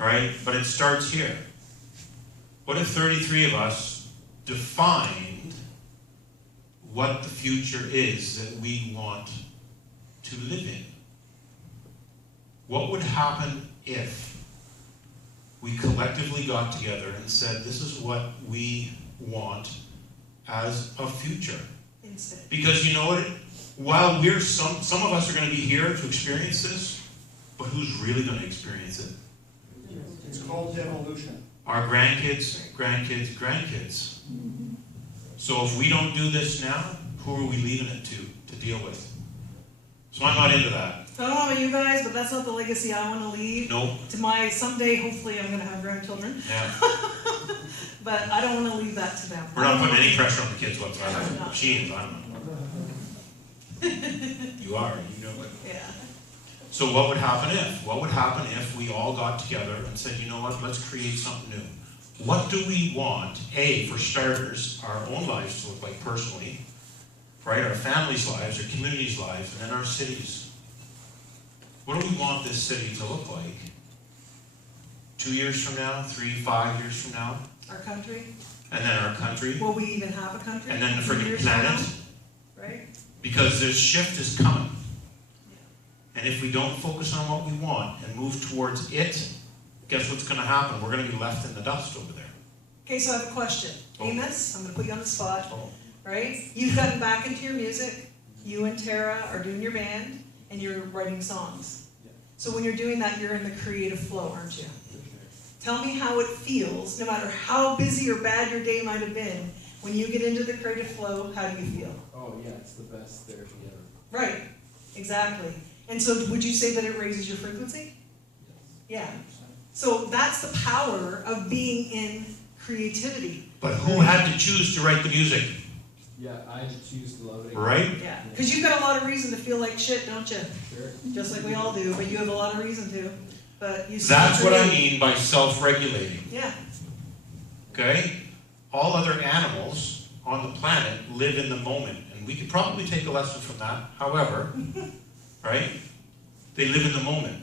right? But it starts here. What if 33 of us defined what the future is that we want to live in? What would happen if we collectively got together and said, this is what we want as a future? Instant. Because you know what? While some of us are going to be here to experience this, but who's really going to experience it? It's called evolution. Our grandkids, grandkids, grandkids. So if we don't do this now, who are we leaving it to deal with? So I'm not into that. So I don't know about you guys, but that's not the legacy I want to leave. Nope. To my, someday, hopefully I'm going to have grandchildren. Yeah. But I don't want to leave that to them. We're not putting any pressure on the kids whatsoever. No. She is, I'm not. You are, you know it. Yeah. So what would happen if? What would happen if we all got together and said, you know what, let's create something new? What do we want? For starters, our own lives to look like personally, right? Our families' lives, our communities' lives, and then our cities. What do we want this city to look like? 2 years from now, 3, 5 years from now? Our country. And then our country. Will we even have a country? And then the 2 freaking years from planet. now? Right? Because this shift is coming. And if we don't focus on what we want and move towards it, guess what's going to happen? We're going to be left in the dust over there. Okay, so I have a question. Oh. Amos, I'm going to put you on the spot. Oh. Right? You've gotten back into your music. You and Tara are doing your band, and you're writing songs. Yeah. So when you're doing that, you're in the creative flow, aren't you? Tell me how it feels, no matter how busy or bad your day might have been, when you get into the creative flow, how do you feel? Oh yeah, it's the best therapy ever. Right, exactly. And so would you say that it raises your frequency? Yes. Yeah. So that's the power of being in creativity. But who had to choose to write the music? Yeah, I choose to love it. Right? Yeah. Because you've got a lot of reason to feel like shit, don't you? Sure. Just like we all do, but you have a lot of reason to. But you That's what I mean by self-regulating. Yeah. Okay? All other animals on the planet live in the moment. And we could probably take a lesson from that. However, right? They live in the moment.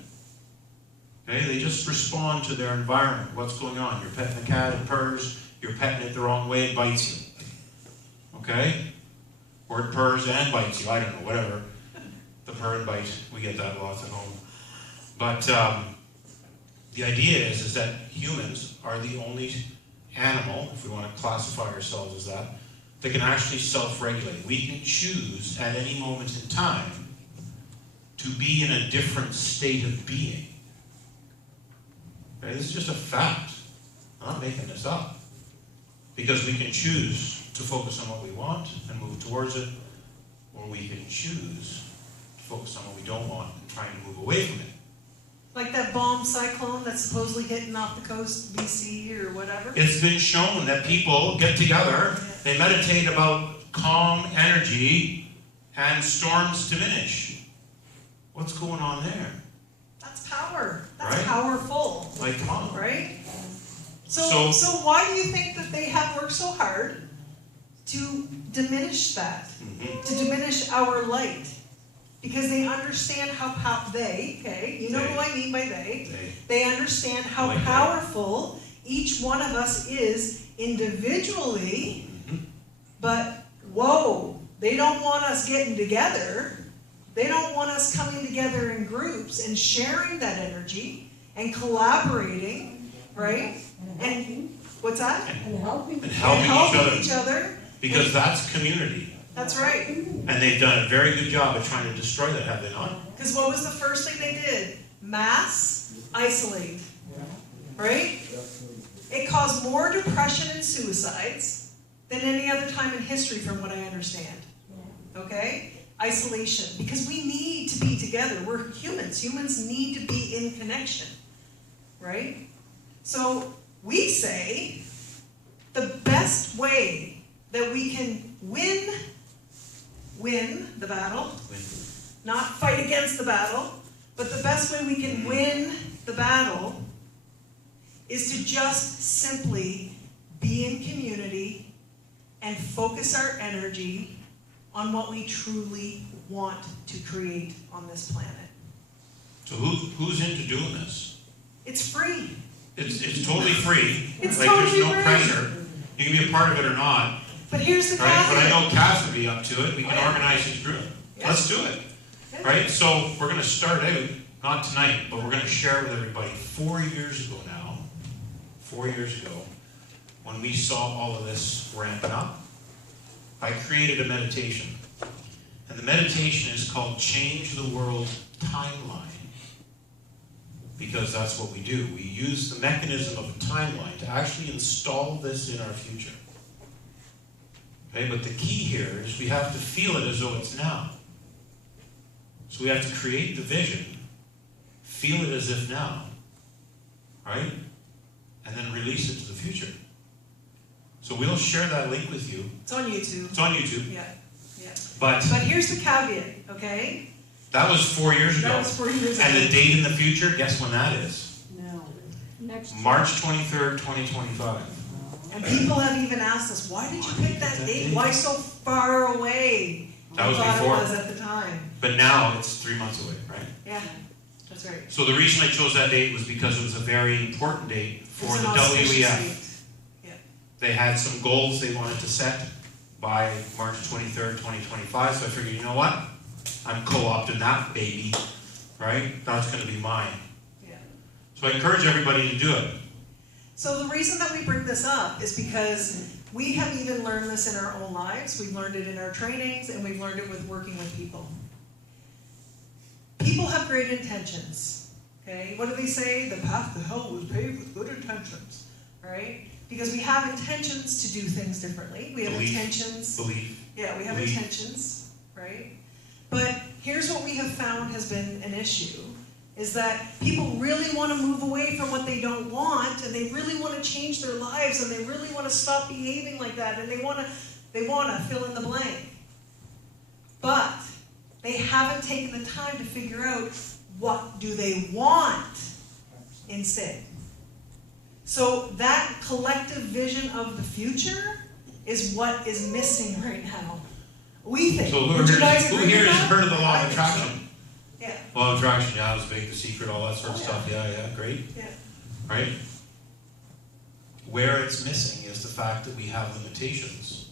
Okay? They just respond to their environment. What's going on? You're petting a cat, it purrs. You're petting it the wrong way, it bites you. Okay? Or it purrs and bites you. I don't know, whatever. The purr and bite, we get that lots at home. But the idea is that humans are the only animal, if we want to classify ourselves as that can actually self-regulate. We can choose at any moment in time to be in a different state of being. Okay, this is just a fact. I'm not making this up. Because we can choose to focus on what we want and move towards it, or we can choose to focus on what we don't want and try to move away from it. Like that bomb cyclone that's supposedly hitting off the coast of BC or whatever. It's been shown that people get together, they meditate about calm energy, and storms diminish. What's going on there? That's power. That's Right? powerful. Like, come on. Right? So So- why do you think that they have worked so hard to diminish that? Mhm. To diminish our light? Because they understand how you know who I mean by they understand how Like that. powerful each one of us is individually, Mhm. but whoa, they don't want us getting together. They don't want us coming together in groups and sharing that energy and collaborating, right? And what's that? And helping. And helping And each other. Because that's community. That's right. And they've done a very good job of trying to destroy that, have they not? Because what was the first thing they did? Mass isolate, right? It caused more depression and suicides than any other time in history, from what I understand. Okay? Isolation. Because we need to be together. We're humans. Humans need to be in connection, right? So we say the best way that we can win the battle, not fight against the battle, but the best way we can win the battle is to just simply be in community and focus our energy on what we truly want to create on this planet. So who's into doing this? It's free. It's totally free. It's Like, totally there's no free. pressure. You can be a part of it or not, But here's the right? But I caveat. know Cass would be up to it. We can Oh, yeah. organize these groups. Yeah. Let's do it, Yeah. right? So we're gonna start out, not tonight, but we're gonna share with everybody 4 years ago now, 4 years ago, when we saw all of this ramping up, I created a meditation. And the meditation is called Change the World Timeline. Because that's what we do. We use the mechanism of a timeline to actually install this in our future. Okay, but the key here is we have to feel it as though it's now. So we have to create the vision, feel it as if now, right? And then release it to the future. So we'll share that link with you. It's on YouTube. It's on YouTube. Yeah, yeah. But But here's the caveat, okay? that was 4 years ago. That was 4 years ago. And the date in the future, guess when that is? No. Next. March 23rd, 2025. And people have even asked us, why did you pick that date? Why so far away? That was We thought before. it was at the time. But now it's 3 months away, right? Yeah, that's right. So the reason I chose that date was because it was a very important date for It's the an auspicious WEF. date. They had some goals they wanted to set by March 23rd, 2025, so I figured, you know what? I'm co-opting that baby, right? That's gonna be mine. Yeah. So I encourage everybody to do it. So the reason that we bring this up is because we have even learned this in our own lives. We've learned it in our trainings, and we've learned it with working with people. People have great intentions, okay? What do they say? The path to hell was paved with good intentions, right? Because we have intentions to do things differently. We have Belief. intentions. Believe. Yeah, we have Belief. intentions, right? But here's what we have found has been an issue, is that people really want to move away from what they don't want, and they really want to change their lives, and they really want to stop behaving like that, and they want to fill in the blank. But they haven't taken the time to figure out what do they want instead. So that collective vision of the future is what is missing right now. We think. So Would you guys who agree here with has that? heard of the law I of think so. attraction? Yeah, Law of attraction, yeah, it was big, The Secret, all that sort of Oh, yeah. stuff, yeah, great, yeah. right? Where it's missing is the fact that we have limitations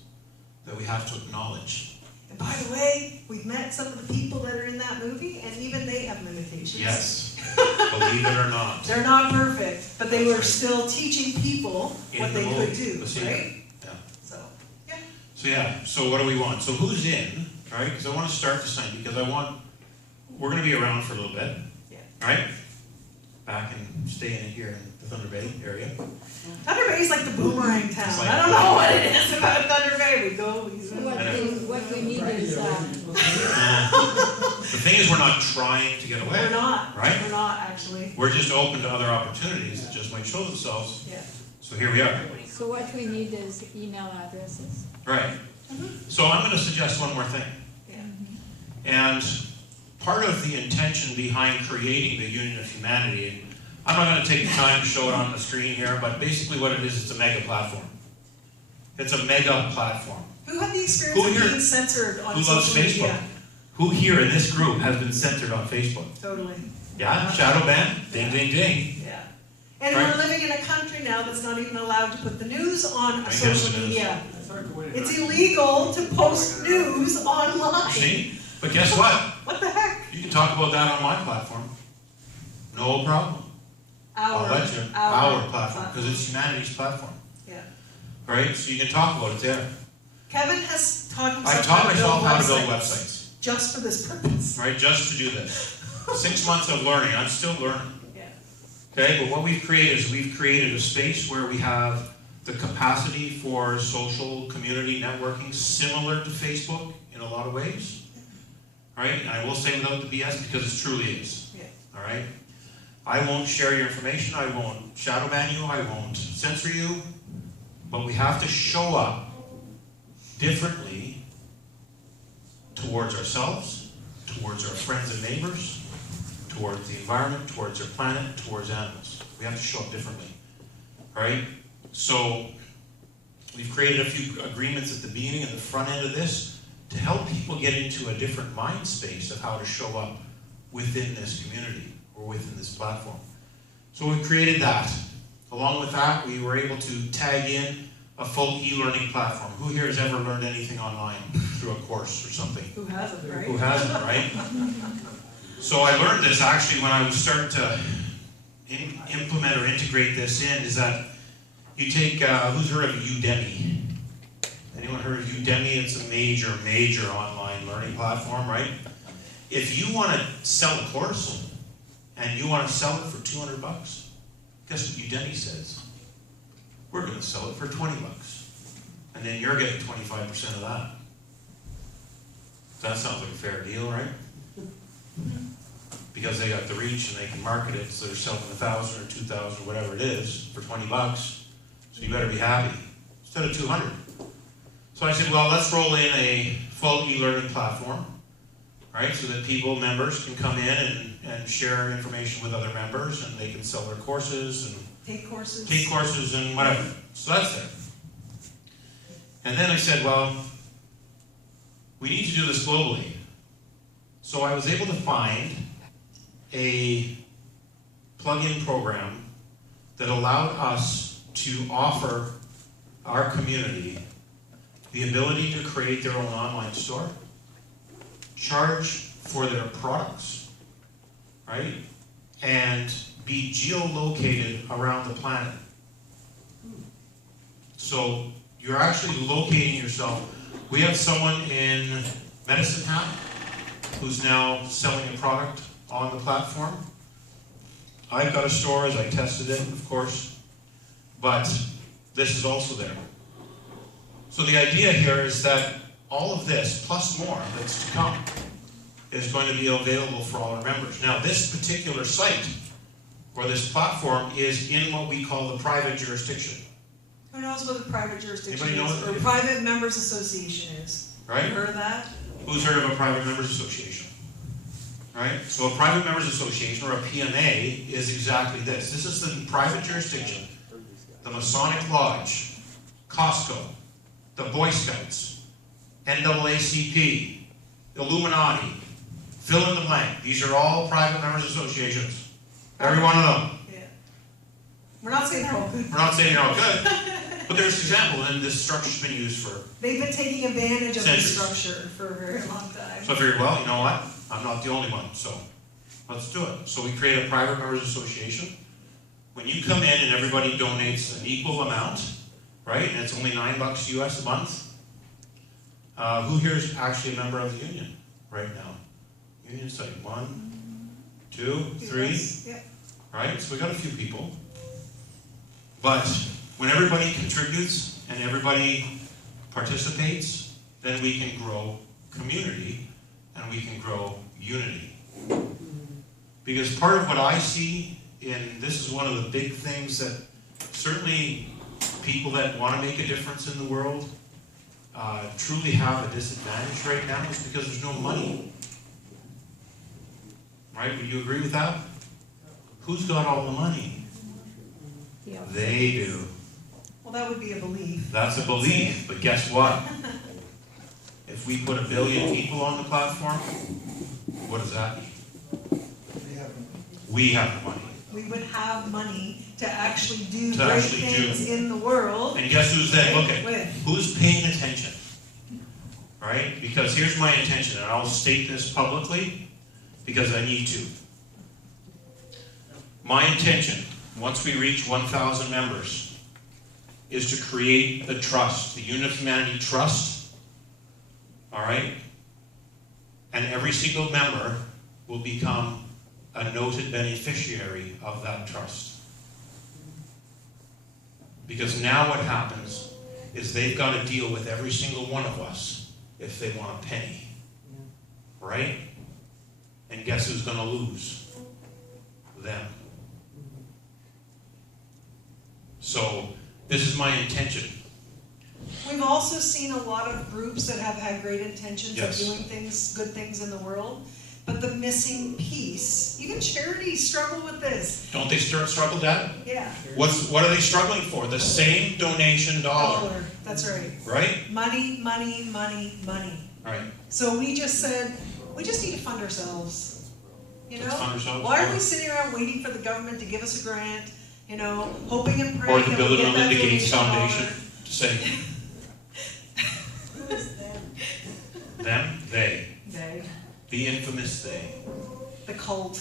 that we have to acknowledge. And by the way, we've met some of the people that are in that movie, and even they have limitations. Yes, believe it or not. They're not perfect, but they That's were right. still teaching people In what the they movie, could do, The Secret. right? Yeah. So, yeah. So yeah, so what do we want? So who's in, right? Because I want to start this time because we're going to be around for a little bit, Yeah. right? Back and staying in here in the Thunder Bay area. Thunder Bay is like the boomerang town. It's like- I don't know what it is about Thunder Bay. We go, we So go. what we need is, The thing is, we're not trying to get away. We're not. Right? We're not, actually. We're just open to other opportunities that just might show themselves. Yeah. So here we are. so what we need is email addresses. Right. So I'm going to suggest one more thing. Yeah. And part of the intention behind creating the Union of Humanity, and I'm not going to take the time to show it on the screen here, but basically what it is, it's a mega platform. It's a mega platform. Who had the experience Who of here- being censored on Who loves social Facebook? media? Who here in this group has been censored on Facebook? Totally. Yeah? Shadow ban? Ding, ding, ding. Yeah. And Right. we're living in a country now that's not even allowed to put the news on guess social it is. media. It's illegal to post news You online. see? But guess what? What the heck? You can talk about that on my platform. No problem. I'll let you. Our platform, because it's humanity's platform. Yeah. Right? So you can talk about it there. Kevin has taught I himself taught myself how to build websites, just for this purpose. right? Just to do this. 6 months of learning. I'm still learning. Yeah. Okay? But what we've created is we've created a space where we have the capacity for social community networking similar to Facebook in a lot of ways. Right? And I will say without the BS because it truly is. Yeah. All right? I won't share your information. I won't shadow ban you. I won't censor you. But we have to show up differently towards ourselves, towards our friends and neighbors, towards the environment, towards our planet, towards animals. We have to show up differently. All right? So we've created a few agreements at the beginning and the front end of this to help people get into a different mind space of how to show up within this community or within this platform. So we've created that. Along with that, we were able to tag in a full e-learning platform. Who here has ever learned anything online through a course or something? Who hasn't, right? Who hasn't, right? So I learned this actually when I was starting to implement or integrate this in, is that you take, who's heard of Udemy? Anyone heard of Udemy? It's a major, major online learning platform, right? If you want to sell a course and you want to sell it for $200, guess what Udemy says? We're going to sell it for $20. And then you're getting 25% of that. That sounds like a fair deal, right? Because they got the reach and they can market it, so they're selling 1,000 or 2,000 or whatever it is for $20. So you better be happy. Instead of 200. So I said, well, let's roll in a full e-learning platform, right? So that people, members, can come in and share information with other members, and they can sell their courses and Take courses. take courses and whatever. So that's there. And then I said, well, we need to do this globally. So I was able to find a plug-in program that allowed us to offer our community the ability to create their own online store, charge for their products, right? And be geolocated around the planet. So you're actually locating yourself. We have someone in Medicine Hat who's now selling a product on the platform. I've got a store as I tested it, of course, but this is also there. So the idea here is that all of this, plus more that's to come, is going to be available for all our members. Now, this particular site, or this platform, is in what we call the private jurisdiction. Who knows what the private jurisdiction Anybody is? know Or private members association is. Right? You heard of that? Who's heard of a private members association? Right? So a private members association, or a PMA, is exactly this. This is the private jurisdiction. The Masonic Lodge, Costco, the Boy Scouts, NAACP, Illuminati, fill in the blank. These are all private members associations. Every one of them. Yeah. We're not saying they're all good. We're not saying they're all good, but there's an example, and this structure's been used for. They've been taking advantage of the Centuries. structure for a very long time. So I figured, well, you know what? I'm not the only one, so let's do it. So we create a private members association. When you come in and everybody donates an equal amount, right? And it's only $9 US a month. Who here is actually a member of the union right now? Union's like 1, 2, 3, Yes. Yep. right? So we got a few people. But when everybody contributes and everybody participates, then we can grow community and we can grow unity. Because part of what I see, and this is one of the big things that certainly people that want to make a difference in the world truly have a disadvantage right now, is because there's no money. Right? Would you agree with that? Who's got all the money? Yeah. They do. Well, that would be a belief. That's a belief, but guess what? If we put 1 billion people on the platform, what does that mean? We have the money. We would have money to actually do To great actually things do. in the world. And guess who's then looking? With. Who's paying attention? Right? Because here's my intention, and I'll state this publicly because I need to. My intention, once we reach 1,000 members, is to create the trust, the Union of Humanity Trust. All right? And every single member will become a noted beneficiary of that trust. Because now what happens is they've got to deal with every single one of us if they want a penny. Right? And guess who's going to lose? Them. So, this is my intention. We've also seen a lot of groups that have had great intentions Yes. of doing things, good things in the world, but the missing piece, even charities struggle with this. Don't they struggle, Dad? Yeah. What are they struggling for? The same donation dollar. That's right. Right? Money, money, money, money. Right. So we just said, we just need to fund ourselves. You know? Let's fund ourselves. Why are we sitting around waiting for the government to give us a grant you know, hoping and Or praying the that Bill we and get that Melinda Gates donation Foundation dollar. to say, them, they, the infamous they, The cult,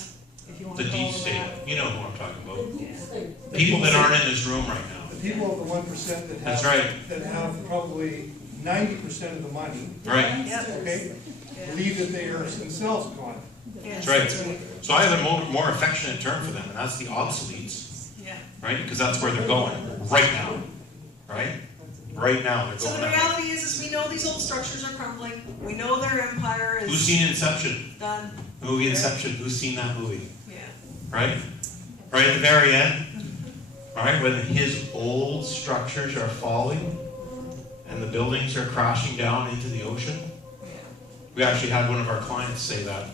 if you want the to call deep it state, that. you know who I'm talking about. Yeah. People that aren't in this room right now. The people of the 1% that have. That's right. That have probably 90% of the money, Right, Yep. okay, Yeah. believe that they are themselves gone. Yes, that's right. So I have a more affectionate term for them, and that's the obsoletes, Yeah. right? Because that's where they're going, right now, right? Right now, they're So going the that way. reality is we know these old structures are crumbling. We know their empire Who's is seen Inception? done. Movie Inception, who's seen that movie? Yeah. Right? Right at the very end, right, when his old structures are falling and the buildings are crashing down into the ocean. Yeah. We actually had one of our clients say that.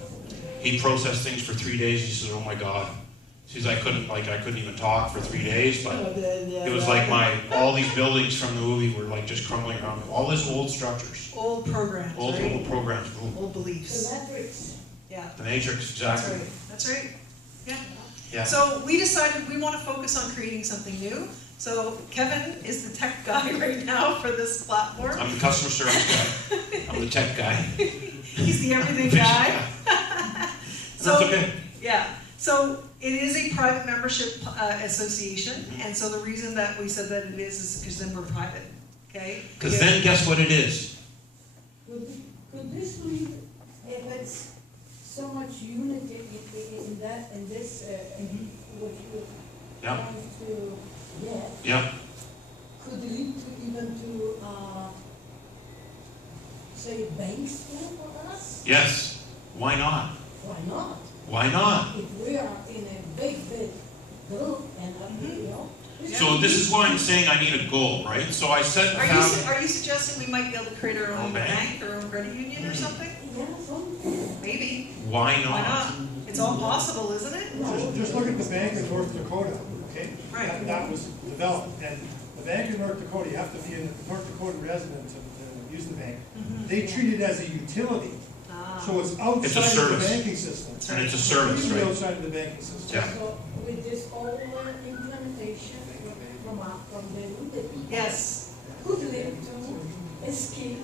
He processed things for 3 days. He said, "Oh my God." She said, I couldn't even talk for 3 days, but it was like all these buildings from the movie were like just crumbling around me. All these old structures, Old programs, old right? programs, boom. Old beliefs. Yeah. The Matrix, That's exactly. right. That's right. Yeah. Yeah. So we decided we want to focus on creating something new. So Kevin is the tech guy right now for this platform. I'm the customer service guy. I'm the tech guy. He's the everything guy. And that's okay. Yeah. So it is a private membership association, and so the reason that we said that it is because then we're private. Okay. Because then guess what it is? Could this be, if it's so much unity in that, in this, what you Yep. want to get, Yep. could lead to even to, say, banks for us? Yes. Why not? Why not? Why not? If we are in a big group and, you know. So this is why I'm saying I need a goal, right? So I set Are you suggesting we might be able to create our own Own bank? bank or own credit union or something? Yeah, something. Maybe. why Why not? not? It's all possible, isn't it? Just look at the Bank of North Dakota, okay? Right. That was developed, and the Bank of North Dakota, you have to be a North Dakota resident to use the bank. They treat it as a utility, Ah. so it's outside of the service. banking system. And it's a service, Completely right? outside of the banking system. Yeah. So with this whole implementation from the Yes. could lead to escape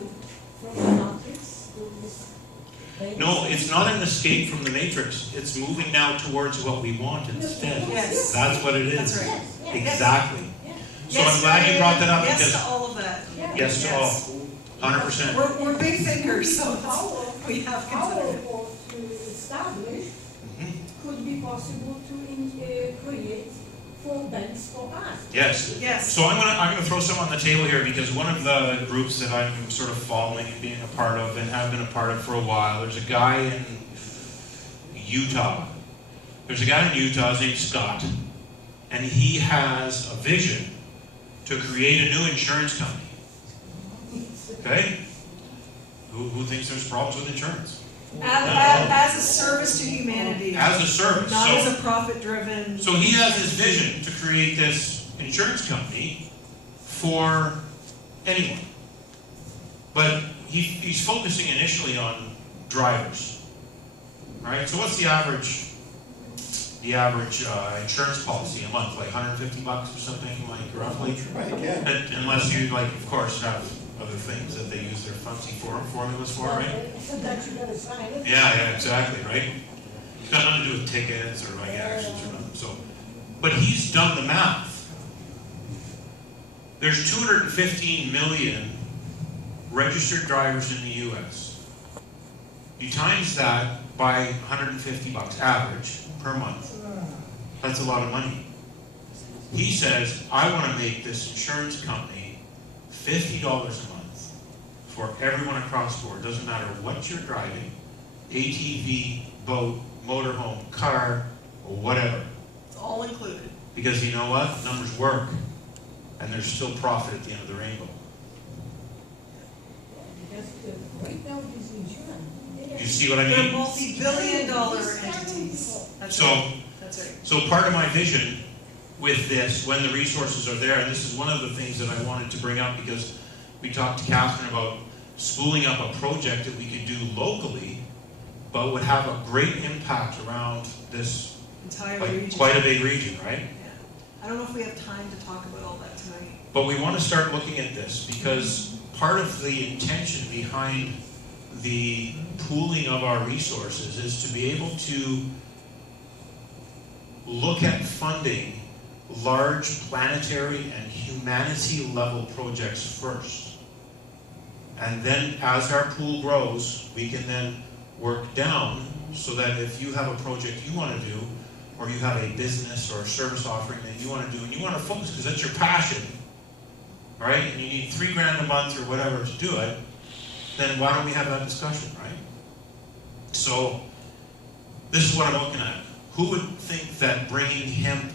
from the matrix to this bank. No, it's not an escape from the matrix. It's moving now towards what we want instead. Yes. That's what it is. That's right. Exactly. Yeah. So I'm glad you brought that up Yes because to all of that. yes to all, 100%. We're big thinkers, so Power, we have considered it. power to establish Mhm. could be possible to create for banks for us. Yes. Yes. So I'm gonna throw some on the table here because one of the groups that I'm sort of following and being a part of and have been a part of for a while, there's a guy in Utah. There's a guy in Utah, his name's Scott, and he has a vision to create a new insurance company. Okay? Who thinks there's problems with insurance? As a service to humanity, As a service. not So- as a profit-driven. So he has this vision to create this insurance company for anyone. But he's focusing initially on drivers. Right? So what's the average insurance policy a month? Like $150 or something, like roughly? Right, again. Unless you, like, of course, have other things that they use their fancy formulas for, right? So that you gotta sign it. Yeah, exactly, right? It's got nothing to do with tickets or like actions or nothing, so. But he's done the math. There's 215 million registered drivers in the US. You times that by $150 average per month. That's a lot of money. He says, I want to make this insurance company $50 a month for everyone across the board. Doesn't matter what you're driving, ATV, boat, motorhome, car, or whatever. It's all included. Because you know what? Numbers work. And there's still profit at the end of the rainbow. Because right now this insurance. You see what I They're mean? multi-billion-dollar entities. That's So, right. That's right. so part of my vision with this, when the resources are there, and this is one of the things that I wanted to bring up because we talked to Catherine about spooling up a project that we could do locally, but would have a great impact around this, Entire like, region. quite a big region, right? Yeah. I don't know if we have time to talk about all that tonight. But we want to start looking at this because part of the intention behind the pooling of our resources is to be able to look at funding large planetary and humanity level projects first. And then as our pool grows, we can then work down so that if you have a project you want to do, or you have a business or a service offering that you want to do and you want to focus because that's your passion, right? And you need $3,000 a month or whatever to do it, then why don't we have that discussion, right? So this is what I'm looking at. Who would think that bringing hemp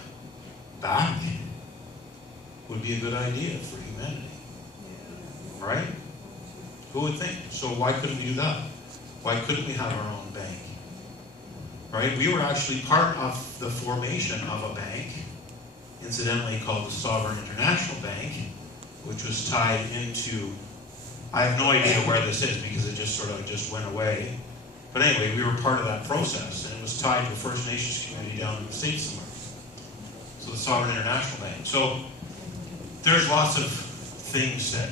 back would be a good idea for humanity, right? Who would think? So why couldn't we do that? Why couldn't we have our own bank? Right? We were actually part of the formation of a bank, incidentally called the Sovereign International Bank, which was tied into, I have no idea where this is because it just sort of just went away. But anyway, we were part of that process, and it was tied to a First Nations community down in the States somewhere. So the Sovereign International Bank. So there's lots of things that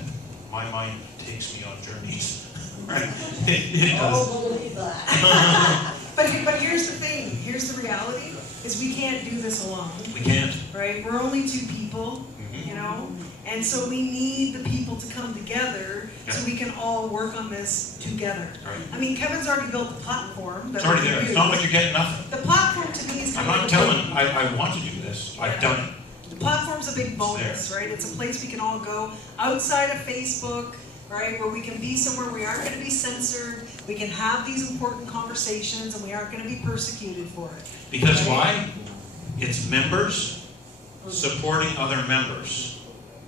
my mind takes me on journeys. Right? It does. Oh, believe that. But here's the thing, here's the reality, is we can't do this alone, We can't. right? We're only two people, you know? And so we need the people to come together so we can all work on this together. Right. I mean, Kevin's already built the platform. It's already there. It's not like you're getting nothing. The platform to me is I'm kind not of telling, I want to do this. I've done it. The platform's a big bonus, right? It's a place we can all go outside of Facebook, right? Where we can be somewhere we aren't going to be censored. We can have these important conversations, and we aren't going to be persecuted for it. Because why? It's members supporting other members.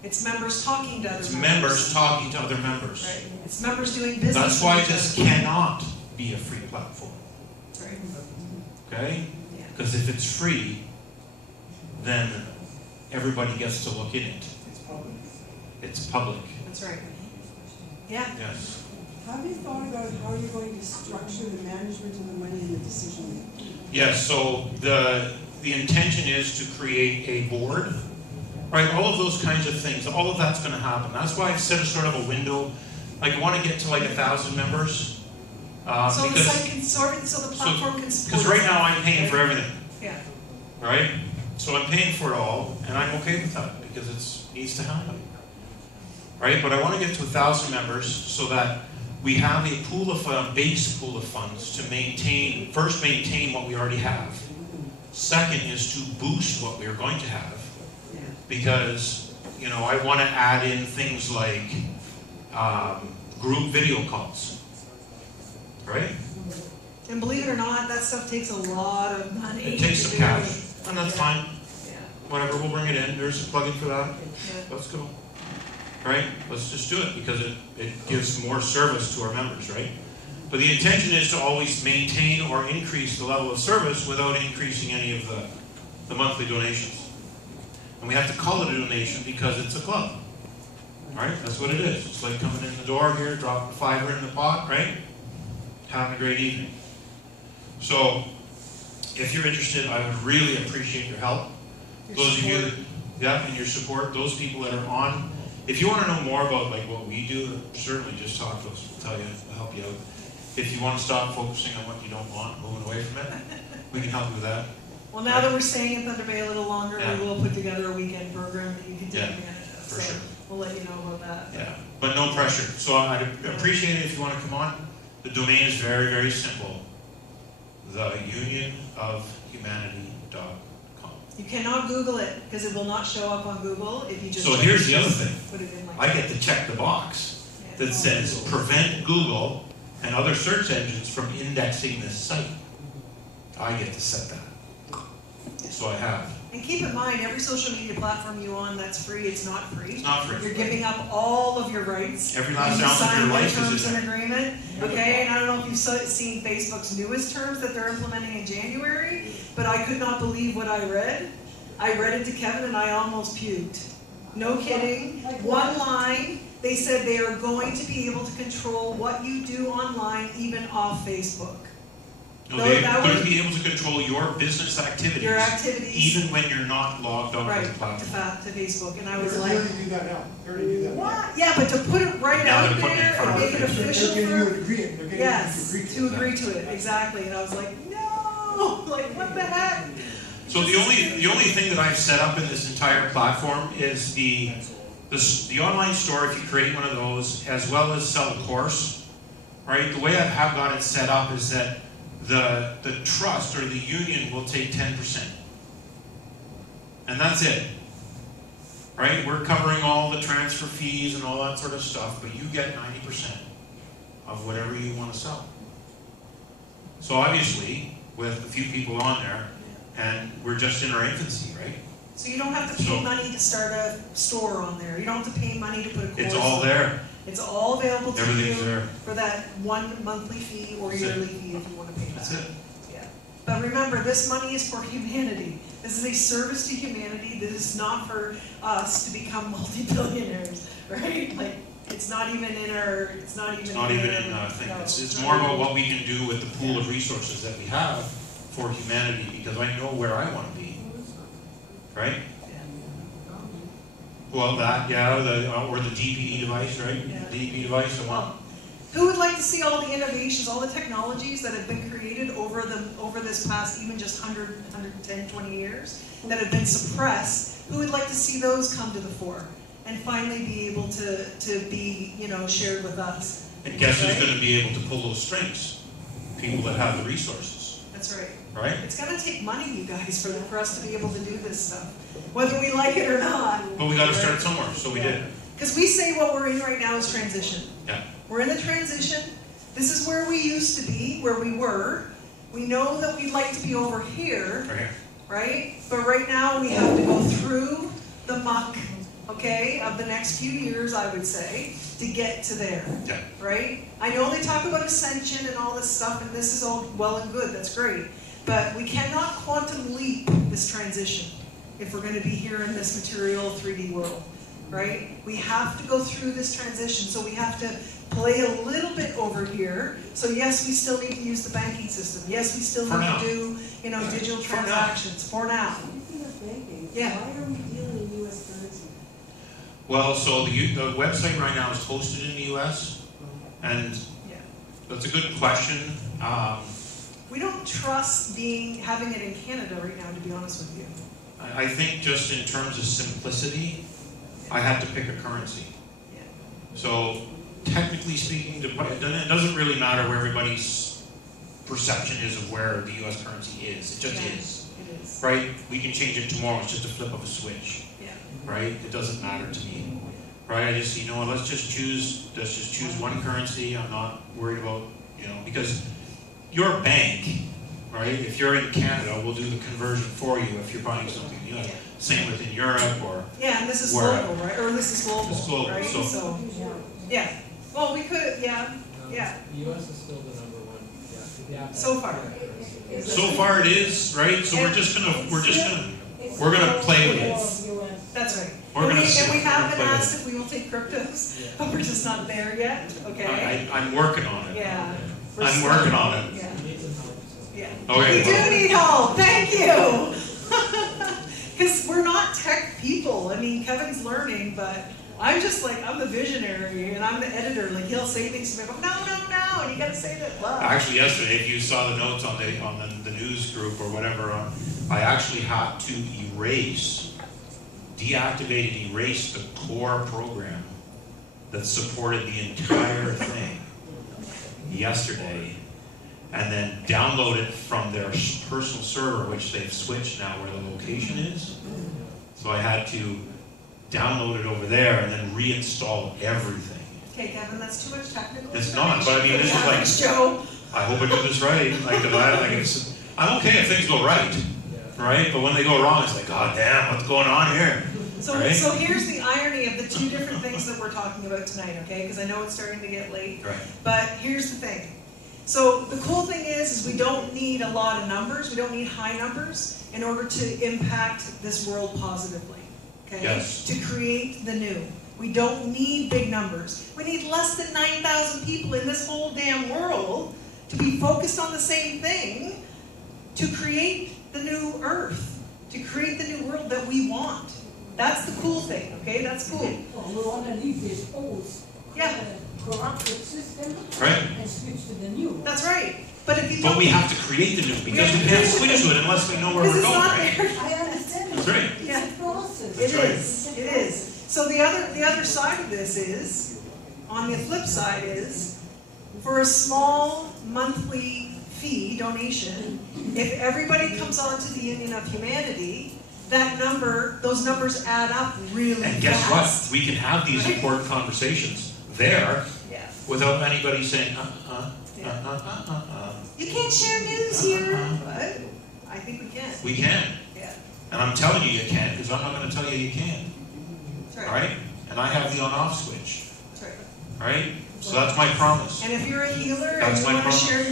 It's members talking to other It's members. members talking to other members. Right. It's members doing business. That's why with each this other. cannot be a free platform. Right. Okay? Yeah. Because if it's free, then everybody gets to look in it. It's public. It's public. That's right. Yeah. Yes. Have you thought about how you're going to structure the management of the money and the decision making? Yes, so the intention is to create a board, right? All of those kinds of things, all of that's going to happen. That's why I've set a sort of a window. Like, I want to get to like 1,000 members. So the Because site can sort it, so the platform can support. right now I'm paying for everything, Yeah. right? So I'm paying for it all, and I'm okay with that because it needs to happen, right? But I want to get to 1,000 members so that we have a pool of base pool of funds to maintain what we already have. Second is to boost what we are going to have, because I want to add in things like group video calls, right? And believe it or not, that stuff takes a lot of money. It takes some to do. cash, and that's fine. Yeah. Whatever, we'll bring it in. There's a plug-in for that. Yeah. Let's go. Right? Let's just do it because it gives more service to our members, right? But the intention is to always maintain or increase the level of service without increasing any of the monthly donations. And we have to call it a donation because it's a club. Right? That's what it is. It's like coming in the door here, dropping a $5 in the pot, right? Having a great evening. So, if you're interested, I would really appreciate your help. Those of you that, and your support, those people that are on. If you want to know more about like what we do, certainly just talk to us. We'll tell you, we'll help you out. If you want to stop focusing on what you don't want, moving away from it, we can help you with that. Well, now that we're staying in Thunder Bay a little longer, Yeah. we will put together a weekend program that you can take Yeah, advantage of. for So sure. we'll let you know about that. Yeah, but no pressure. So I'd appreciate it if you want to come on. The domain is very, very simple. theunionofhumanity.com. You cannot Google it because it will not show up on Google if you just. So here's the other thing. Put it in like. I get to check the box that says prevent Google and other search engines from indexing this site. I get to set that. So I have. And keep in mind, every social media platform you on that's free, it's not free. It's not free. You're giving up all of your rights. Every last You ounce of your sign life is in terms there. and agreement, okay? And I don't know if you've seen Facebook's newest terms that they're implementing in January, but I could not believe what I read. I read it to Kevin and I almost puked. No kidding. One line, they said they are going to be able to control what you do online, even off Facebook. No, No, they're that going would- to be able to control your business activities. Your activities. Even when you're not logged on to Right, the platform. to Facebook, and I They was already like, do that now, they already do that now. what? Yeah, but to put it right Now out they're putting it in there front and of make it our They're official getting you for, to agree, they're getting you to yes, agree to agree to it, exactly, and I was like, no, like, what the heck? So the only thing that I've set up in this entire platform is the online store, if you create one of those, as well as sell a course, right? The way I have got it set up is that the trust or the union will take 10%. And that's it. Right? We're covering all the transfer fees and all that sort of stuff, but you get 90% of whatever you want to sell. So obviously, with a few people on there, and we're just in our infancy, right? So you don't have to pay So- money to start a store on there, you don't have to pay money to put a course It's all on there. It's all available to Everything's you there. for that one monthly fee or That's it. yearly fee if you want to pay that. That's it. Yeah. But remember, this money is for humanity. This is a service to humanity. This is not for us to become multi-billionaires, right? Like, it's not even in our, it's not even It's not even our- in a thing. no, It's not more even- about what we can do with the pool of resources that we have for humanity, because I know where I want to be. Right? Well, that, yeah, or the DVE device, right? Yeah. DVE device, I want. Well, who would like to see all the innovations, all the technologies that have been created over this past even just 100, 110, 20 years that have been suppressed? Who would like to see those come to the fore and finally be able to be, shared with us? And guess who's Right? going to be able to pull those strings? People that have the resources, That's right. right? It's gonna take money, you guys, for us to be able to do this stuff, whether we like it or not. But we got to start somewhere, so we did. Because we say what we're in right now is transition. Yeah. We're in the transition. This is where we used to be, where we were. We know that we'd like to be over here, Right here. right? But right now we have to go through the muck, okay, of the next few years, I would say, to get to there, Yeah. right? I know they talk about ascension and all this stuff, and this is all well and good, that's great. But we cannot quantum leap this transition if we're going to be here in this material 3D world, right? We have to go through this transition, so we have to play a little bit over here. So yes, we still need to use the banking system. Yes, we still For need now. to do, digital For now. transactions for now. Speaking of banking, Yeah. why are we dealing in US currency? Well, so the website right now is hosted in the U.S., and Yeah. that's a good question. We don't trust having it in Canada right now, to be honest with you. I think just in terms of simplicity, I had to pick a currency. Yeah. So technically speaking, it doesn't really matter where everybody's perception is of where the U.S. currency is. It just Yeah. is, It is. right? We can change it tomorrow. It's just a flip of a switch, Yeah. right? It doesn't matter to me, right? I just, what, let's just choose one currency. I'm not worried about, because your bank, right? If you're in Canada, will do the conversion for you if you're buying something. Same within Europe or. Yeah, and this is Wherever. global, right? Or this is global, It's global, right? so- Yeah. Well, we could, yeah. No, Yeah. The US is still the number one, yeah. So far. So far it is, right? So we're just gonna play with it. That's right. We're And gonna we, see. and we We're have gonna been play with asked if we will take cryptos, but we're just not there yet, okay? I'm working on it. Yeah. We're I'm still- working on it. Yeah, You need some help, so. yeah. Okay, We do well- need help, thank you! Because we're not tech people. I mean, Kevin's learning, but I'm just like, I'm the visionary and I'm the editor. Like, he'll say things to me, I go, no, and you gotta say that love. Actually, yesterday, if you saw the notes on the news group or whatever, I actually had to deactivate and erase the core program that supported the entire thing yesterday, and then download it from their personal server, which they've switched now where the location is. So I had to download it over there and then reinstall everything. Okay, Kevin, that's too much technical. It's not, but I mean, this is like- Joe. I hope I do this right. I'm okay if things go right, right? But when they go wrong, it's like, God damn, what's going on here? So, Right. so here's the irony of the two different things that we're talking about tonight, okay? Because I know it's starting to get late. Right. But here's the thing. So the cool thing is we don't need a lot of numbers. We don't need high numbers in order to impact this world positively, okay? Yes. To create the new. We don't need big numbers. We need less than 9,000 people in this whole damn world to be focused on the same thing, to create the new earth, to create the new world that we want. That's the cool thing, okay? That's cool. We wanna leave this old, Yeah. corrupted system Right? and switch to the new. That's right. But if you But don't, we have to create the new, because we can't switch to it unless we know where because we're it's going, not right? there. I understand. That's right. It's a process. It right. is, it is. So the other side of this is, on the flip side is, for a small monthly fee donation, if everybody comes onto the Union of Humanity, those numbers add up really fast. And guess what? We can have these important conversations there Yeah. without anybody saying, You can't share news here, but I think we can. We can. Yeah, And I'm telling you can't, because I'm not gonna tell you you can, that's all right. right? And I have the on-off switch, That's right. all right? So that's my promise. And if you're a healer and That's you my want to promise. share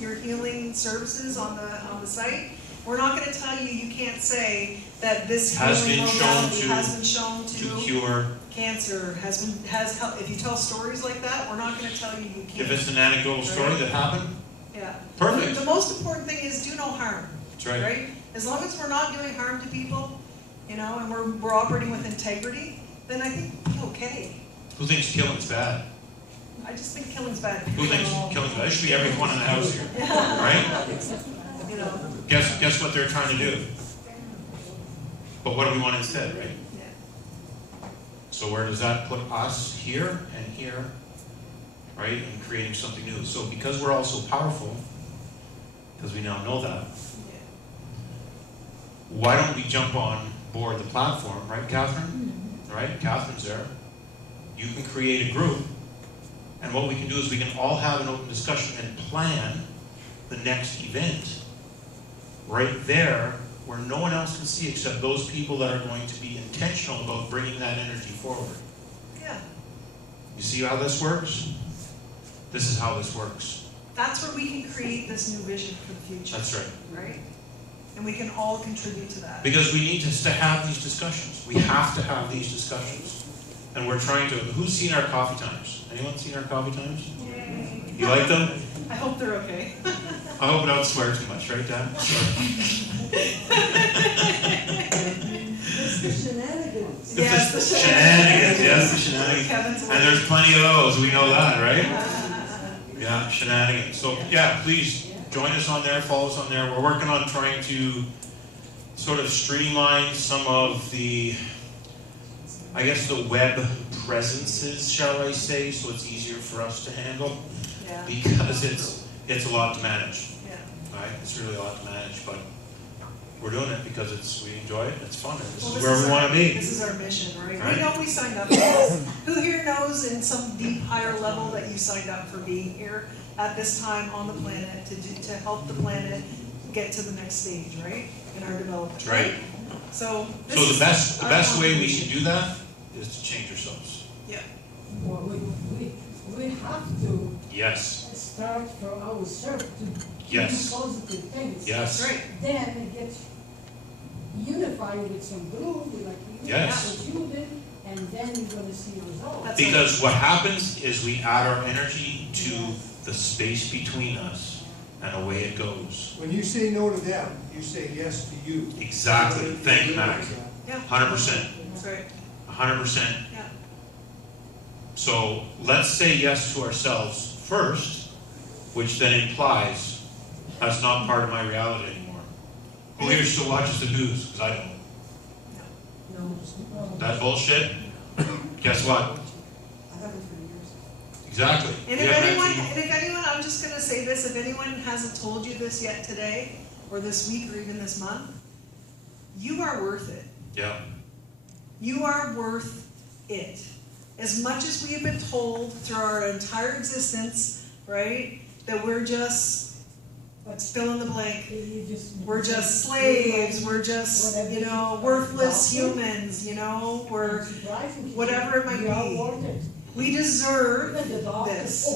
your healing services on the site, we're not going to tell you you can't say that this Has healing been shown modality to- has been shown To to cure, cancer, has helped. If you tell stories like that, we're not going to tell you you can't. if it's an anecdotal story that happened, Yeah. perfect. The most important thing is do no harm, That's right. right? As long as we're not doing harm to people, and we're operating with integrity, then I think we'll be okay. Who thinks killing's bad? I just think killing's bad. Who thinks killing's bad? It should be everyone in the house here, right? You know, Guess what they're trying to do? But what do we want instead, right? yeah. So where does that put us here and here, right? And creating something new. So because we're all so powerful, because we now know that, why don't we jump on board the platform, right, Catherine? Right? Catherine's there. You can create a group, and what we can do is we can all have an open discussion and plan the next event right there where no one else can see except those people that are going to be intentional about bringing that energy forward. Yeah. You see how this works? This is how this works. That's where we can create this new vision for the future. That's right. Right? And we can all contribute to that. Because we need to have these discussions. We have to have these discussions. And we're trying to, who's seen our coffee times? Anyone seen our coffee times? You like them? I hope they're okay. I hope I don't swear too much, right, Dad? It's the shenanigans. Yes, the Shenanigans, yes, the shenanigans. Kevin's And there's plenty of those, we know that, right? Yeah, shenanigans. So, yeah, please join us on there, follow us on there. We're working on trying to sort of streamline some of the, I guess, the web presences, shall I say, so it's easier for us to handle, Yeah, because it's a lot to manage, yeah. right? It's really a lot to manage, but we're doing it because we enjoy it, it's fun, and this Well, is where we want to be. This is our mission, right? Right. We know we signed up for this. Who here knows in some deep higher level that you signed up for being here at this time on the planet to help the planet get to the next stage, right? In our development. That's right. So this So is the best our way we contribution. can do that is to change ourselves. Yeah. Well, we have to Yes, start for ourselves to Yes. do positive things. yes. That's right. Then it gets unified with some group, like you, Yes. what you did, and then you're gonna see results. That's Because what happens is we add our energy to the space between us, and away it goes. When you say no to them, you say yes to you. Exactly. Thank you, Mac. Yeah. 100%. That's right. 100%. Yeah. So let's say yes to ourselves first, which then implies that's not part of my reality anymore. Who here still watches the news? Because I don't. No. That bullshit? Guess what? I haven't for years. Exactly. And We if haven't anyone, I'm just gonna say this, if anyone hasn't told you this yet today, or this week, or even this month, you are worth it. Yeah. You are worth it. As much as we have been told through our entire existence, right, that we're just, fill in the blank, we're just slaves, we're just, worthless humans, we're, whatever it might be. We deserve this.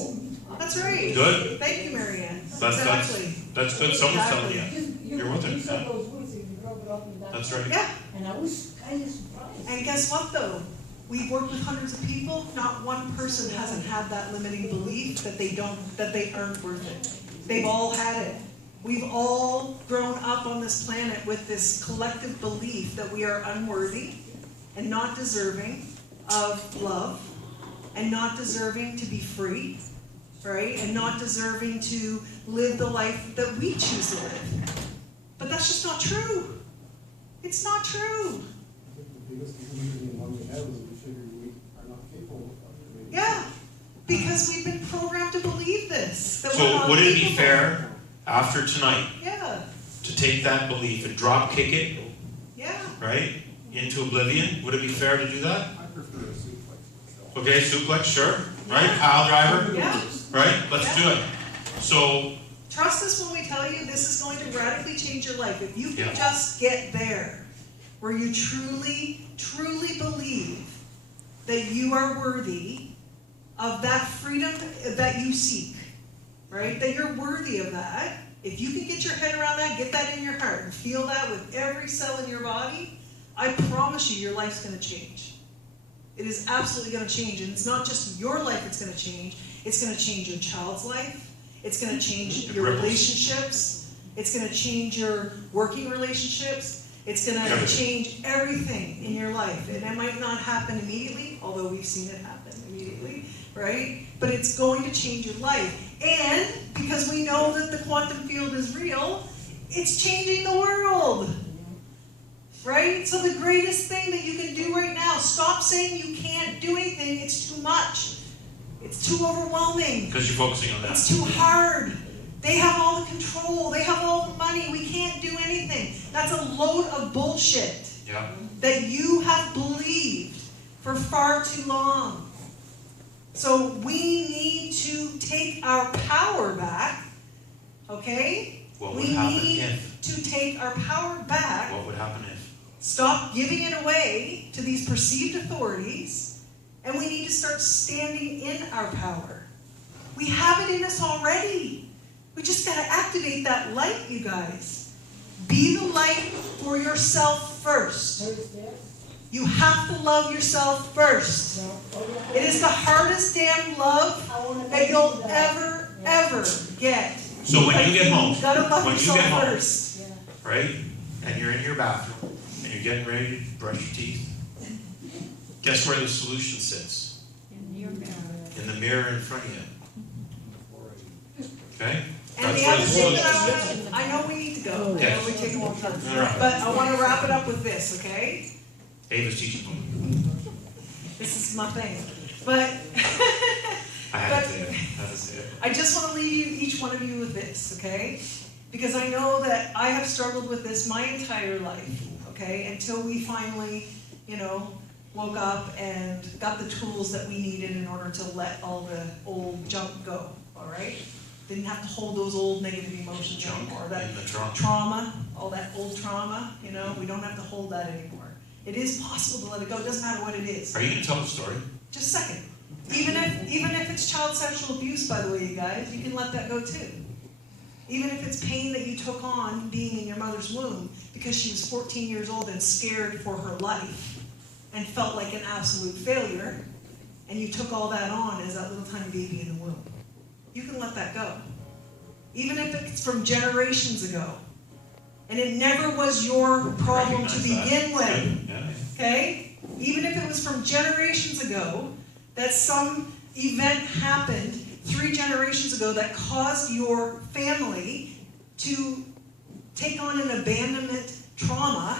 That's right. Good. Thank you, Marianne. That's Exactly. That's good. Someone's telling you. You're with it, You said yeah. those words and you broke it up in that. That's right. Yeah, And I was kind of surprised. and guess what though? we've worked with hundreds of people, not one person hasn't had that limiting belief that they aren't worth it. They've all had it. We've all grown up on this planet with this collective belief that we are unworthy and not deserving of love and not deserving to be free, right? And not deserving to live the life that we choose to live. But that's just not true. It's not true. The biggest reason one we have is we figure we are not capable of it. Yeah, because we've been programmed to believe this. That we're So not would it be capable. fair, after tonight, Yeah, to take that belief and drop kick it, yeah. right, into oblivion? Would it be fair to do that? I prefer a suplex myself. Okay, suplex, sure, right? Yeah. Pile driver, Yeah. right? Let's do it. So, Trust us when we tell you this is going to radically change your life. If you can Yeah. just get there, where you truly, truly believe that you are worthy of that freedom that you seek, right? That you're worthy of that. If you can get your head around that, get that in your heart, and feel that with every cell in your body, I promise you your life's going to change. It is absolutely going to change. And it's not just your life that's going to change. It's going to change your child's life. It's going to change It your ripples. relationships. It's going to change your working relationships. It's going to Everything. change everything in your life. And it might not happen immediately, although we've seen it happen immediately, right? But it's going to change your life. And because we know that the quantum field is real, it's changing the world. Right? So the greatest thing that you can do right now, stop saying you can't do anything. It's too much. It's too overwhelming. because you're focusing on that. It's too hard. They have all the control. They have all the money. We can't do anything. That's a load of bullshit Yeah. that you have believed for far too long. So we need to take our power back, okay? What would We happen need if? to take our power back. What would happen if? Stop giving it away to these perceived authorities, and we need to start standing in our power. We have it in us already. We just got to activate that light, you guys. Be the light for yourself first. You have to love yourself first. It is the hardest damn love that you'll ever get. So when you get home, You gotta love when you yourself get home, first. right, and you're in your bathroom, and you're getting ready to brush your teeth, guess where the solution sits? In your mirror. In the mirror in front of you. Okay? And That's the where other the thing that solution sits. I know we need to go. I Yes. know we take a long time. All right. But I want to wrap it up with this, okay? Ava's teaching me. This is my thing. But I had to say it. I had to say it. I just want to leave you, each one of you with this, okay? Because I know that I have struggled with this my entire life, okay? Until we finally, woke up and got the tools that we needed in order to let all the old junk go, all right? Didn't have to hold those old negative emotions Junk anymore. That in the trunk. trauma, all that old trauma, we don't have to hold that anymore. It is possible to let it go. It doesn't matter what it is. Are you going to tell the story? Just a second. Even if it's child sexual abuse, by the way, you guys, you can let that go too. Even if it's pain that you took on being in your mother's womb because she was 14 years old and scared for her life and felt like an absolute failure, and you took all that on as that little tiny baby in the womb. You can let that go. Even if it's from generations ago. And it never was your problem to Recognize that. begin with. Good. Yeah. Okay? Even if it was from generations ago, that some event happened 3 generations ago that caused your family to take on an abandonment trauma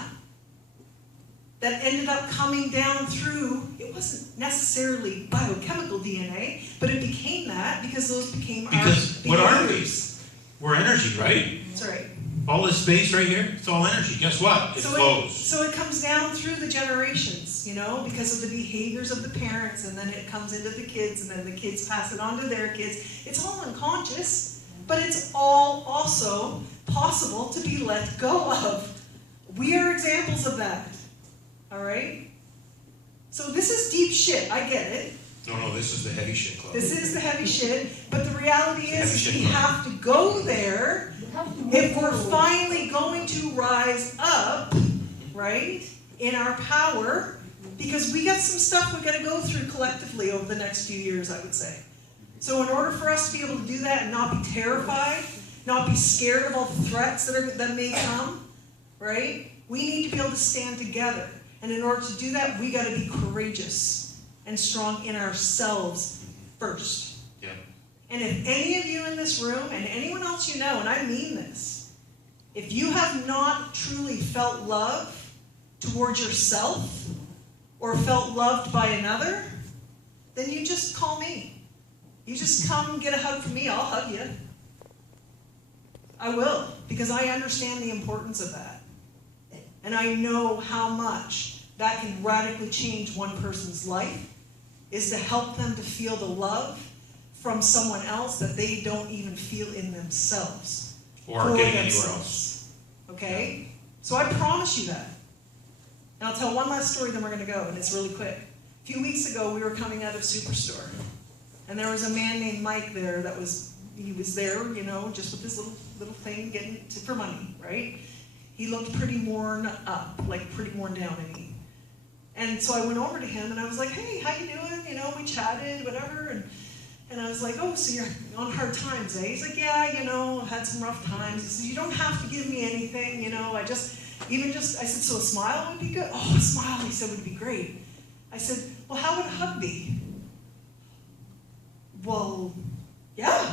that ended up coming down through, it wasn't necessarily biochemical DNA, but it became that because those became Because our what are we? behaviors. We're energy, right? That's right. All this space right here, it's all energy. Guess what? It flows. So it comes down through the generations, because of the behaviors of the parents, and then it comes into the kids, and then the kids pass it on to their kids. It's all unconscious, but it's all also possible to be let go of. We are examples of that. All right? So this is deep shit. I get it. No, this is the heavy shit club. This is the heavy shit, but the reality Heavy is shit we club. have to go there if we're finally going to rise up, right, in our power Because we got some stuff we gotta go through collectively over the next few years, I would say. So in order for us to be able to do that and not be terrified, not be scared of all the threats that may come, right? We need to be able to stand together. And in order to do that, we gotta be courageous and strong in ourselves first. Yeah. And if any of you in this room, and anyone else you know, and I mean this, if you have not truly felt love towards yourself, or felt loved by another, then you just call me. You just come get a hug from me, I'll hug you. I will, because I understand the importance of that. And I know how much that can radically change one person's life, is to help them to feel the love from someone else that they don't even feel in themselves. Or for getting anywhere themselves. else. Okay? So I promise you that. And I'll tell one last story, then we're going to go, and it's really quick. A few weeks ago, we were coming out of Superstore, and there was a man named Mike there he was there, you know, just with his little thing, getting for money, right? He looked pretty worn up, like pretty worn down, and so I went over to him, and I was like, hey, how you doing? You know, we chatted, whatever, and I was like, oh, so you're on hard times, eh? He's like, yeah, you know, I've had some rough times. He said, you don't have to give me anything, you know, I said, so a smile would be good? Oh, a smile, he said, would be great. I said, well, how would a hug be? Well, yeah.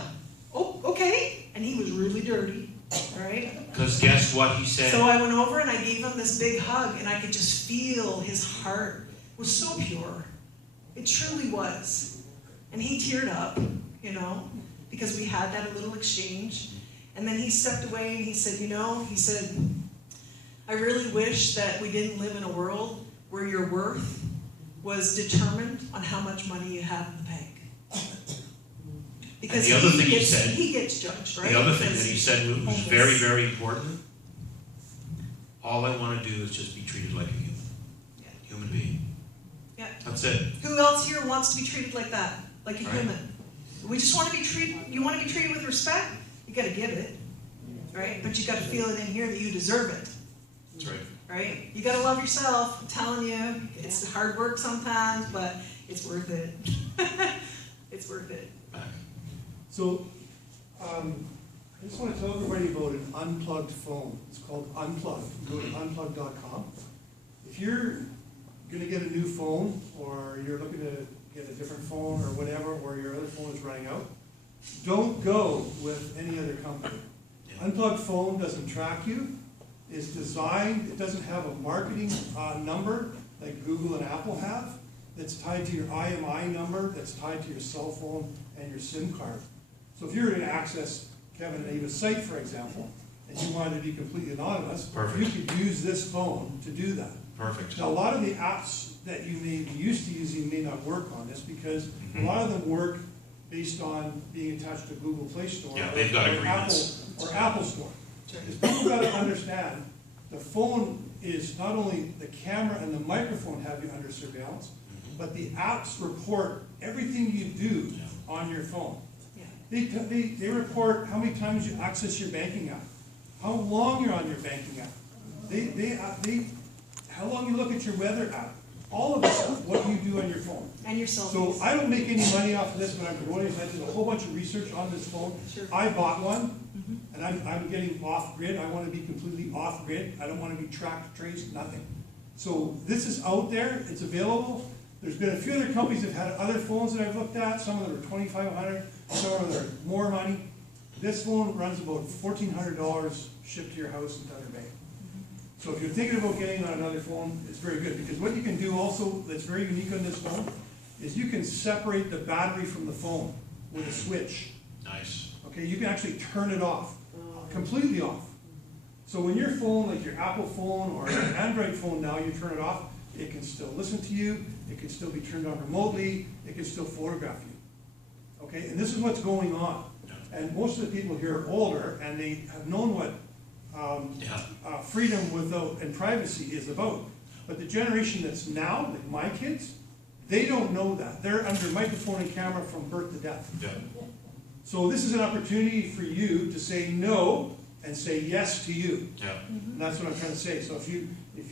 Oh, okay. And he was really dirty, all right? Because guess what he said? So I went over and I gave him this big hug, and I could just feel his heart was so pure. It truly was. And he teared up, you know, because we had that little exchange. And then he stepped away and he said, I really wish that we didn't live in a world where your worth was determined on how much money you have in the bank. Because And the other thing he said, he gets judged, right? The other thing that Because he said was homeless. very, very important. All I want to do is just be treated like a human being. Yeah. That's it. Who else here wants to be treated like that? Like a Right. human? We just want to be treated, you want to be treated with respect? You got to give it, right? But you got to feel it in here that you deserve it, That's right. right? You got to love yourself. I'm telling you, it's hard work sometimes, but it's worth it. It's worth it. Back. So, I just want to tell everybody about an unplugged phone. It's called Unplug. Go to unplug.com. If you're going to get a new phone, or you're looking to get a different phone or whatever, or your other phone is running out, don't go with any other company. Yeah. Unplugged phone doesn't track you. It's designed, it doesn't have a marketing number like Google and Apple have. That's tied to your IMI number, that's tied to your cell phone and your SIM card. So if you're going to access Kevin and Eva's site, for example, and you wanted to be completely anonymous, Perfect. you could use this phone to do that. Perfect. Now, a lot of the apps that you may be used to using may not work on this, because a lot of them work based on being attached to Google Play Store. Yeah, they've got or agreements. Apple Store. Because people got to understand, the phone is not only the camera and the microphone have you under surveillance, but the apps report everything you do on your phone. Yeah. They report how many times you access your banking app, how long you're on your banking app, how long you look at your weather app, all of this, what you do on your phone. And your So selfies. I don't make any money off of this, but I'm promoting it. I did a whole bunch of research on this phone. Sure. I bought one, and I'm getting off grid. I want to be completely off grid. I don't want to be tracked, traced, nothing. So this is out there. It's available. There's been a few other companies that have had other phones that I've looked at. Some of them are $2,500, some of them are more money. This phone runs about $1,400 shipped to your house in Thunder Bay. So if you're thinking about getting on another phone, it's very good, because what you can do also that's very unique on this phone is you can separate the battery from the phone with a switch. Nice. Okay, you can actually turn it off, completely off. So when your phone, like your Apple phone or an Android phone now, you turn it off, it can still listen to you, it can still be turned on remotely, it can still photograph you. Okay, and this is what's going on. And most of the people here are older, and they have known what freedom without and privacy is about. But the generation that's now, like my kids, they don't know that. They're under microphone and camera from birth to death. Yeah. So this is an opportunity for you to say no and say yes to you. Yeah. And that's what I'm trying to say. So if you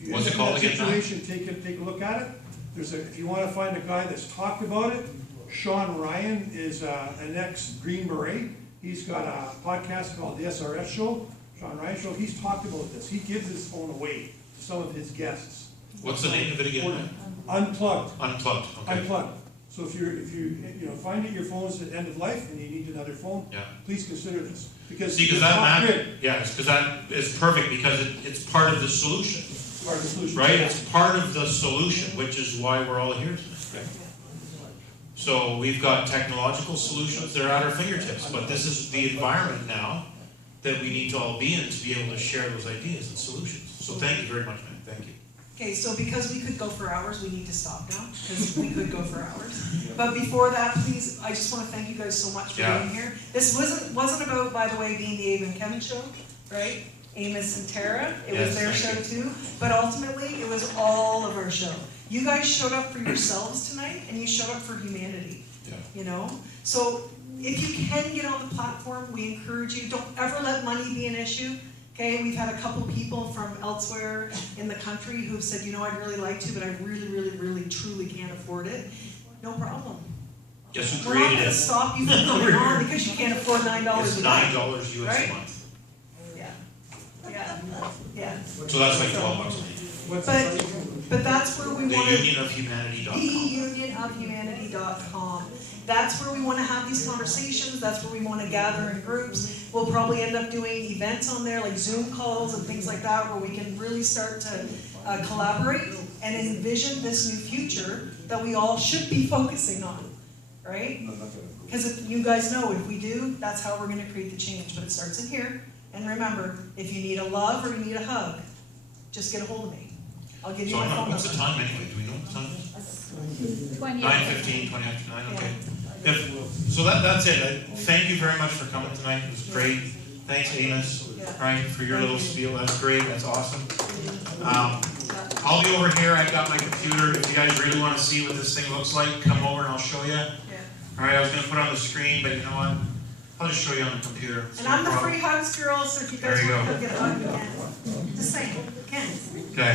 What's it end up called in that again, Matt? situation, take a look at it. if you wanna find a guy that's talked about it, Sean Ryan is an ex-Green Beret. He's got a podcast called the SRS Show, Sean Ryan Show. He's talked about this. He gives his phone away to some of his guests. What's the name of it again? Unplugged. Unplugged, okay. Unplugged. So if you find that your phone's at end of life and you need another phone, Yeah. please consider this. Because See, because it's that off matters, grid, yeah, because that is perfect, because it's part of the solution, part of the solution. right? It's part of the solution, which is why we're all here tonight. So we've got technological solutions, they're at our fingertips, but this is the environment now that we need to all be in to be able to share those ideas and solutions. So thank you very much, man, thank you. Okay, so because we could go for hours, we need to stop now, because we could go for hours. But before that, please, I just want to thank you guys so much for Yeah. being here. This wasn't about, by the way, being the Abe and Kevin show, right? Amos and Tara, it was Yes, their thank show too, but ultimately, it was all of our show. You guys showed up for yourselves tonight, and you showed up for humanity, Yeah. you know? So if you can get on the platform, we encourage you, don't ever let money be an issue. Okay, we've had a couple people from elsewhere in the country who've said, you know, I'd really like to, but I really, really, really, truly can't afford it. No problem. Guess who We're not created gonna it? stop you from coming on because you can't afford $9 It's a $9 month. US Right? a month. Yeah, yeah, yeah. So that's like $12 a month. What's But, the- but that's where we want to. TheUnionOfHumanity.com. theunionofhumanity.com. That's where we want to have these conversations, that's where we want to gather in groups. We'll probably end up doing events on there, like Zoom calls and things like that, where we can really start to collaborate and envision this new future that we all should be focusing on, right? Because if you guys know, if we do, that's how we're going to create the change, but it starts in here. And remember, if you need a love or you need a hug, just get a hold of me. I'll give you So my phone what's the number. time anyway? Do we know what the time is? 20. 9:15, 20 after 9, okay. So that's it. Thank you very much for coming tonight. It was great. Thanks, Amos, right, for your little spiel. That's great. That's awesome. I'll be over here. I got my computer. If you guys really want to see what this thing looks like, come over and I'll show you. Yeah. All right, I was going to put it on the screen, but you know what? I'll just show you on the computer. It's And no I'm the problem. free hugs girl, so if you guys There you want to go. get a hug, you can. Just saying, you can. Okay.